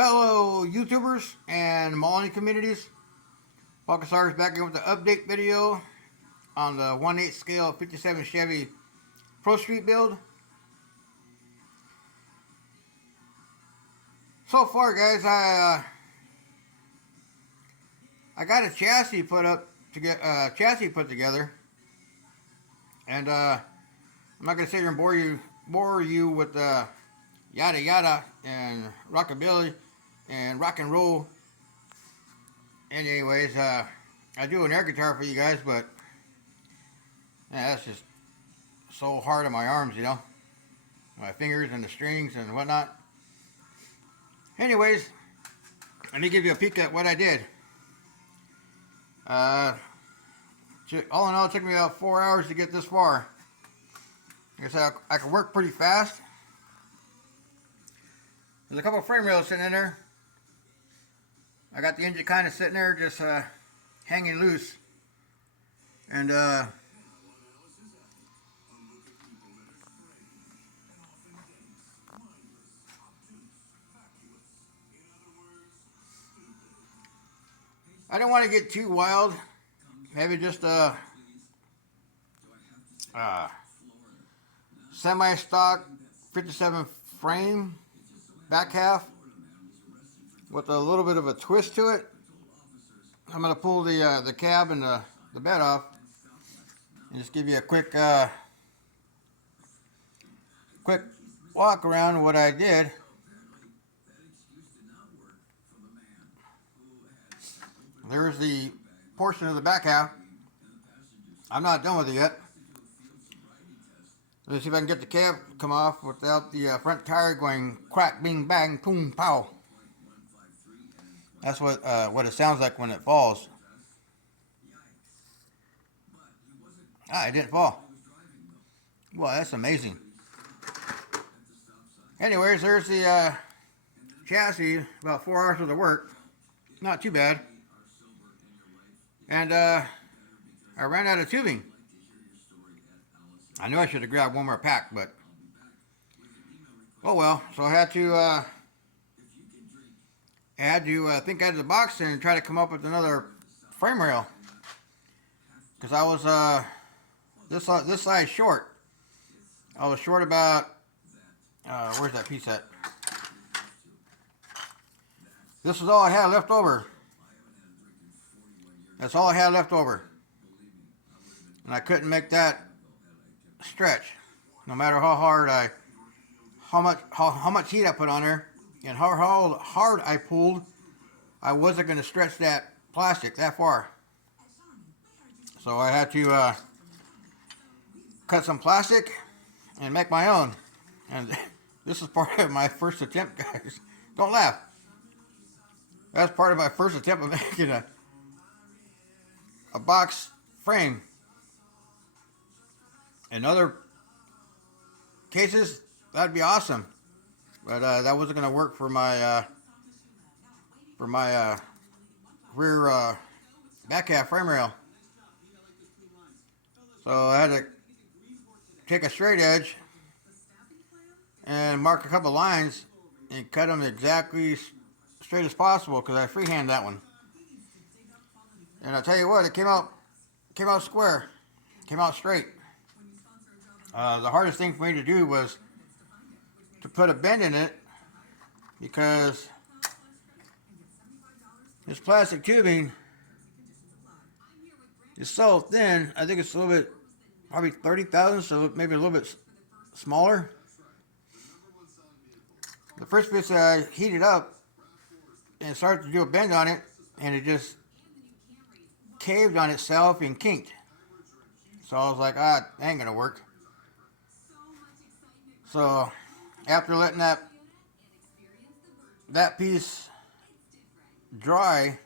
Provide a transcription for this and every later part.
Hello YouTubers and Molly communities. Stars back in with the update video on the 1/8 scale 57 Chevy Pro Street build. So far guys, I got a chassis put together, and I'm not gonna sit here and bore you with yada yada and rockabilly and rock and roll. Anyways, I do an air guitar for you guys, but yeah, that's just so hard on my arms, my fingers and the strings and whatnot. Anyways, let me give you a peek at what I did. All in all, it took me about 4 hours to get this far. Like I said, I can work pretty fast. There's a couple of frame rails sitting in there. I got the engine kind of sitting there, just hanging loose. And I didn't want to get too wild. Maybe just a semi-stock 57 frame back half with a little bit of a twist to it. I'm going to pull the cab and the bed off and just give you a quick walk around what I did. There's the portion of the back half. I'm not done with it yet. Let's see if I can get the cab come off without the front tire going crack, bing, bang, boom, pow. That's what it sounds like when it falls. It didn't fall. Well, that's amazing. Anyways, there's the chassis. About 4 hours worth of work. Not too bad. And I ran out of tubing. I knew I should have grabbed one more pack, but oh well. So I had to think out of the box and try to come up with another frame rail, because I was this size short. I was short about where's that piece at? This is all I had left over. That's all I had left over, and I couldn't make that stretch, no matter how much heat I put on there and how hard I pulled. I wasn't going to stretch that plastic that far, so I had to cut some plastic and make my own. And this is part of my first attempt, guys. Don't laugh. That's part of my first attempt of making a box frame. In other cases, that'd be awesome, but that wasn't going to work for my rear back half frame rail. So I had to take a straight edge and mark a couple lines and cut them exactly straight as possible, because I freehand that one. And I tell you what, it came out square, came out straight. The hardest thing for me to do was to put a bend in it, because this plastic tubing is so thin. I think it's a little bit, probably 30 thousandths, so maybe a little bit smaller. The first bit I heated up and started to do a bend on it, and it just caved on itself and kinked. So I was like, that ain't gonna work. So after letting that piece dry,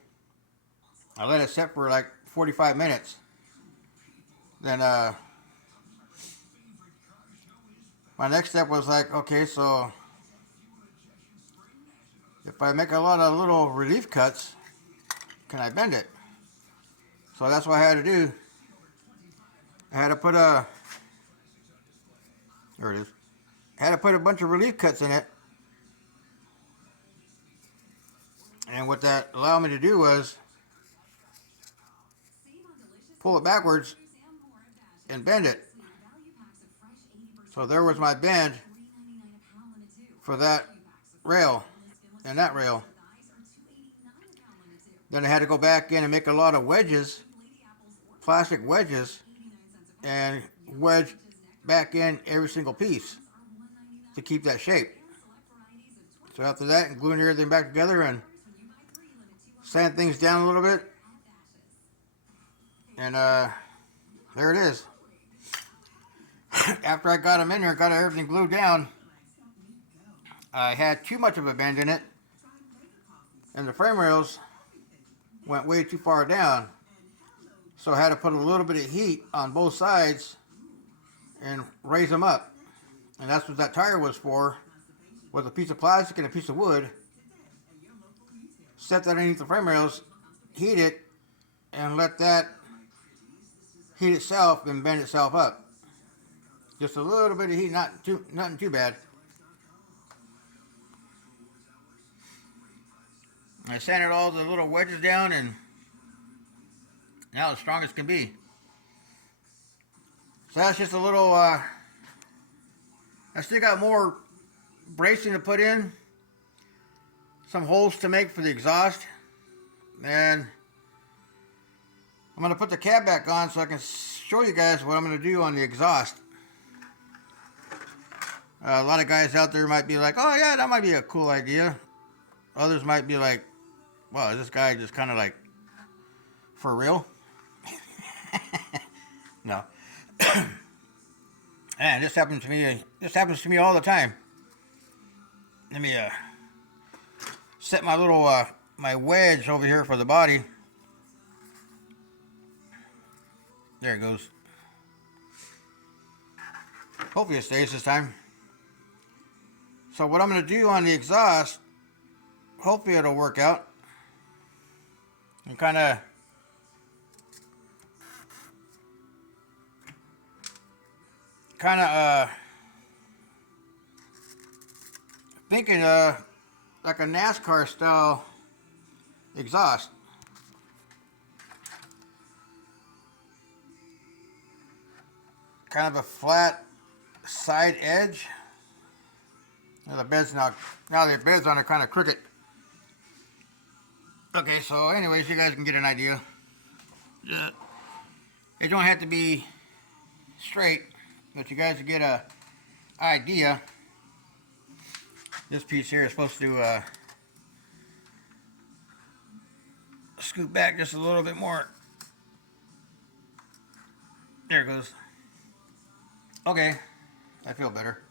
I let it sit for like 45 minutes. Then my next step was like, okay, so if I make a lot of little relief cuts, can I bend it? So that's what I had to do. I had to put there it is. I had to put a bunch of relief cuts in it And what that allowed me to do was pull it backwards and bend it. So there was my bend for that rail and that rail. Then I had to go back in and make a lot of wedges, plastic wedges, and wedge back in every single piece to keep that shape. So after that, and gluing everything back together and sand things down a little bit, and there it is. After I got them in there, got everything glued down, I had too much of a bend in it, and the frame rails went way too far down. So I had to put a little bit of heat on both sides and raise them up. And that's what that tire was for, with a piece of plastic and a piece of wood. Set that underneath the frame rails, heat it, and let that heat itself and bend itself up. Just a little bit of heat, nothing too bad. I sanded all the little wedges down, and now as strong as can be. So that's just a little, I still got more bracing to put in, some holes to make for the exhaust, and I'm going to put the cab back on so I can show you guys what I'm going to do on the exhaust. A lot of guys out there might be like, oh yeah, that might be a cool idea. Others might be like, wow, is this guy just kind of like, for real? No. And this happens to me. This happens to me all the time. Let me set my little my wedge over here for the body. There it goes. Hopefully it stays this time. So what I'm going to do on the exhaust, hopefully it'll work out. I'm kind of thinking like a NASCAR style exhaust. Kind of a flat side edge. Now the bed's now the bed's on are kind of crooked. Okay, so anyways, you guys can get an idea. It don't have to be straight, but you guys get a idea. This piece here is supposed to scoot back just a little bit more. There it goes. Okay, I feel better.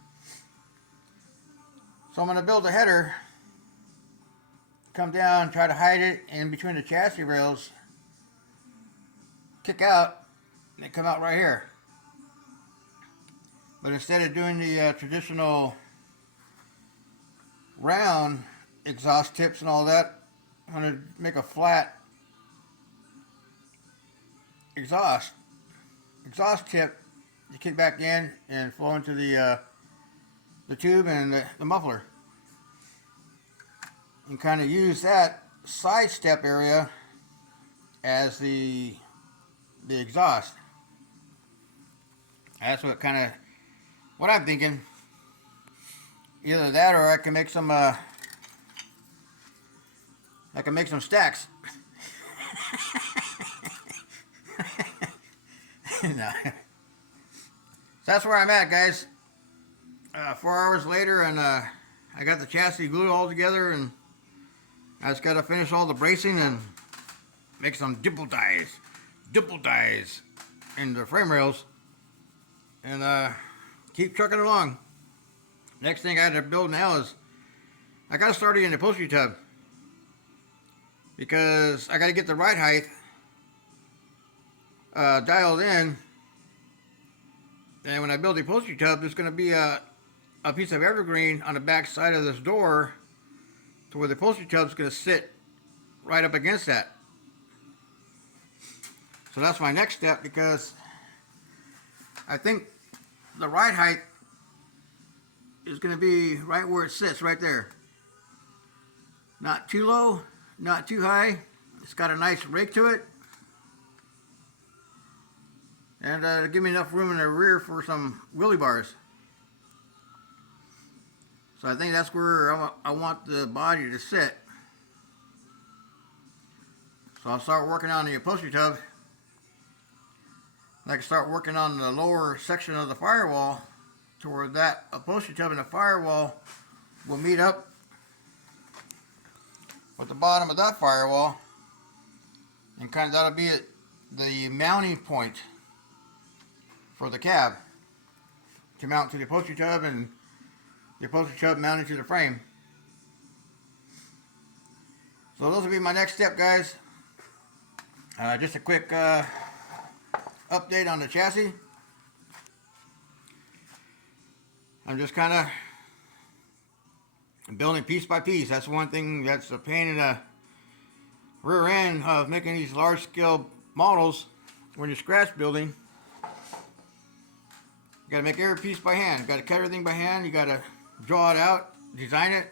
So I'm going to build a header, come down, try to hide it in between the chassis rails, kick out, and they come out right here. But instead of doing the traditional round exhaust tips and all that, I'm going to make a flat exhaust tip to kick back in and flow into the tube and the muffler, and kind of use that side step area as the exhaust. That's what I'm thinking. Either that, or I can make some stacks. No. So that's where I'm at, guys. 4 hours later, and I got the chassis glued all together, and I just got to finish all the bracing and make some dimple dies in the frame rails, and keep trucking along. Next thing I got to build now is I got to start it in the upholstery tub, because I got to get the ride height dialed in. And when I build the upholstery tub, there's going to be a piece of evergreen on the back side of this door, to where the upholstery tub is going to sit right up against that. So that's my next step, because I think the ride height is going to be right where it sits, right there. Not too low, not too high. It's got a nice rake to it. And give me enough room in the rear for some wheelie bars. So I think that's where I want the body to sit. So I'll start working on the upholstery tub. I can start working on the lower section of the firewall to where that upholstery tub and the firewall will meet up with the bottom of that firewall, and kind of that'll be the mounting point for the cab to mount to the upholstery tub, and the upholstery tub mounted to the frame. So those will be my next step, guys. Just a quick update on the chassis. I'm just kind of building piece by piece. That's one thing that's a pain in the rear end of making these large scale models. When you're scratch building, you got to make every piece by hand. You got to cut everything by hand. You got to draw it out, design it.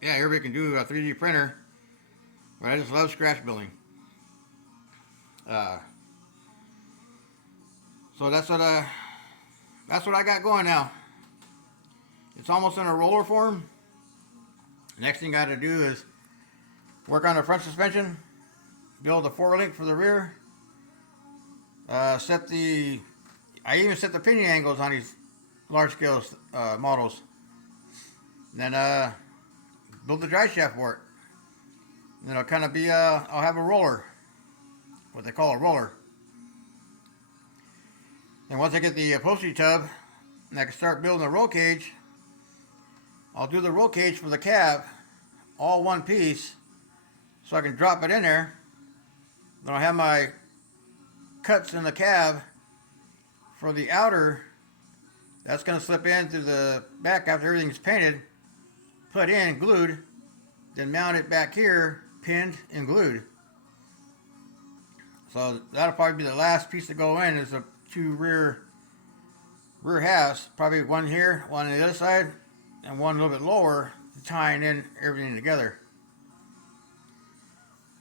Yeah, everybody can do a 3D printer, but I just love scratch building. So that's what I got going now. It's almost in a roller form. Next thing I got to do is work on the front suspension, build a 4-link for the rear. I even set the pinion angles on these large scale models. Then build the drive shaft for it. And then it'll kind of be I'll have a roller, what they call a roller. And once I get the upholstery tub and I can start building the roll cage, I'll do the roll cage for the cab, all one piece, so I can drop it in there. Then I'll have my cuts in the cab for the outer. That's going to slip in through the back after everything's painted, put in, glued, then mount it back here, pinned and glued. So that'll probably be the last piece to go in, is the two rear halves, probably one here, one on the other side, and one a little bit lower, tying in everything together.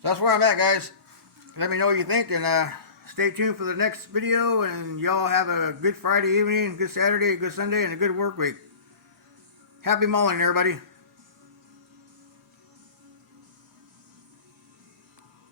So that's where I'm at, guys. Let me know what you think, and stay tuned for the next video, and y'all have a good Friday evening, good Saturday, good Sunday, and a good work week. Happy mauling, everybody.